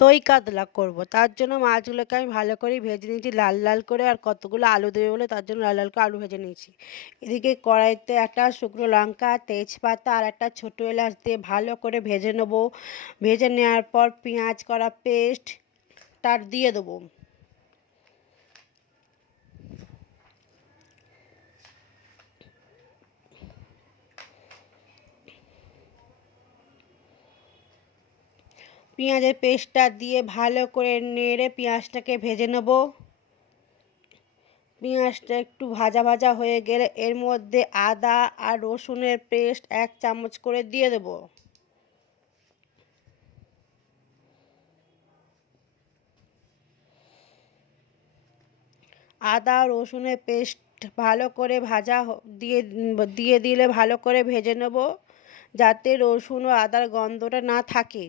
দই কাতলা করব, তার জন্য মাছগুলোকে আমি ভালো করে ভেজে নিয়েছি লাল লাল করে, আর কতগুলো আলু দেবে বলে তার জন্য লাল লাল করে আলু ভেজে নিয়েছি। এদিকে কড়াইতে একটা শুকনো লঙ্কা, তেজপাতা আর একটা ছোটো এলাচ দিয়ে ভালো করে ভেজে নেব। ভেজে নেওয়ার পর পেঁয়াজ করা পেস্ট তার দিয়ে দেবো। পেঁয়াজের পেস্টটা দিয়ে ভালো করে নেড়ে পেঁয়াজটাকে ভেজে নেব। পেঁয়াজটা একটু ভাজা ভাজা হয়ে গেলে এর মধ্যে আদা আর রসুনের পেস্ট 1 চামচ করে দিয়ে দেব। আদা রসুনের পেস্ট ভালো করে দিয়ে দিলে ভালো করে ভেজে নেব, যাতে রসুন ও আদার গন্ধটা না থাকে।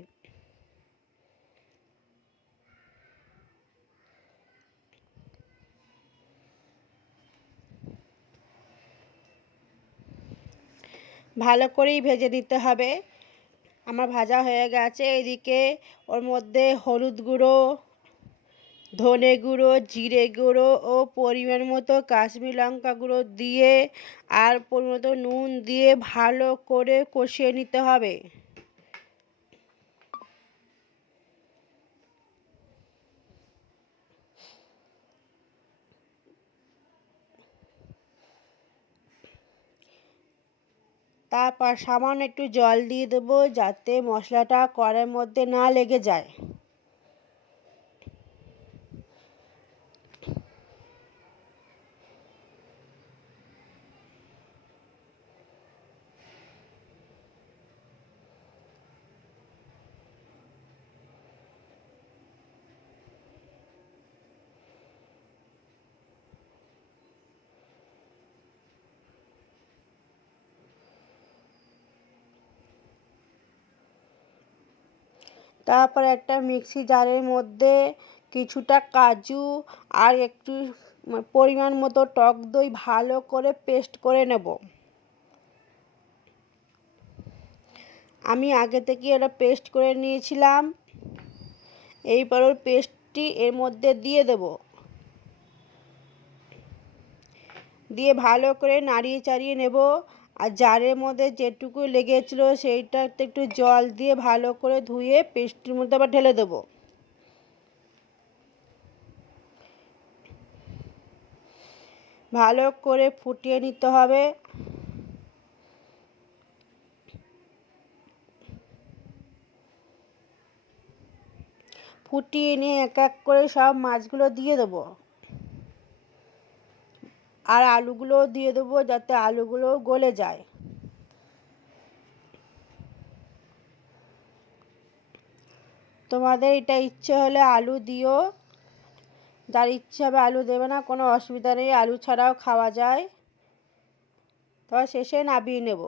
ভালো করেই ভেজে নিতে হবে। আমার ভাজা হয়ে গেছে। এদিকে ওর মধ্যে হলুদ গুঁড়ো, ধনে গুঁড়ো, জিরে গুঁড়ো ও পরিমাণ মতো কাশ্মীরি লঙ্কা গুঁড়ো দিয়ে আর পরিমাণ মতো নুন দিয়ে ভালো করে কষিয়ে নিতে হবে। তারপর সামান্য একটু জল দিয়ে দেবো, যাতে মশলাটা কড়াইয়ের মধ্যে না লেগে যায়। তারপর একটা মিক্সি জারের মধ্যে কিছুটা কাজু আর একটু পরিমাণ মতো টক দই ভালো করে পেস্ট করে নেব। আমি আগে থেকে এটা পেস্ট করে নিয়েছিলাম। এইবার ওই পেস্টটি এর মধ্যে দিয়ে দেব, দিয়ে ভালো করে নাড়িয়ে চাড়িয়ে নেব। আর জারের মধ্যে যেটুকু লেগেছিলো সেইটাতে একটু জল দিয়ে ভালো করে ধুয়ে পেস্টের মধ্যে আবার ঢেলে দেবো। ভালো করে ফুটিয়ে নিতে হবে। ফুটিয়ে নিয়ে এক এক করে সব মাছগুলো দিয়ে দেবো, আর আলুগুলোও দিয়ে দেবো, যাতে আলুগুলো গলে যায়। তোমাদের এটা ইচ্ছে হলে আলু দিও, যার ইচ্ছে হবে আলু দেবে না, কোনো অসুবিধা নেই, আলু ছাড়াও খাওয়া যায়। তবে শেষে নামিয়ে নেব।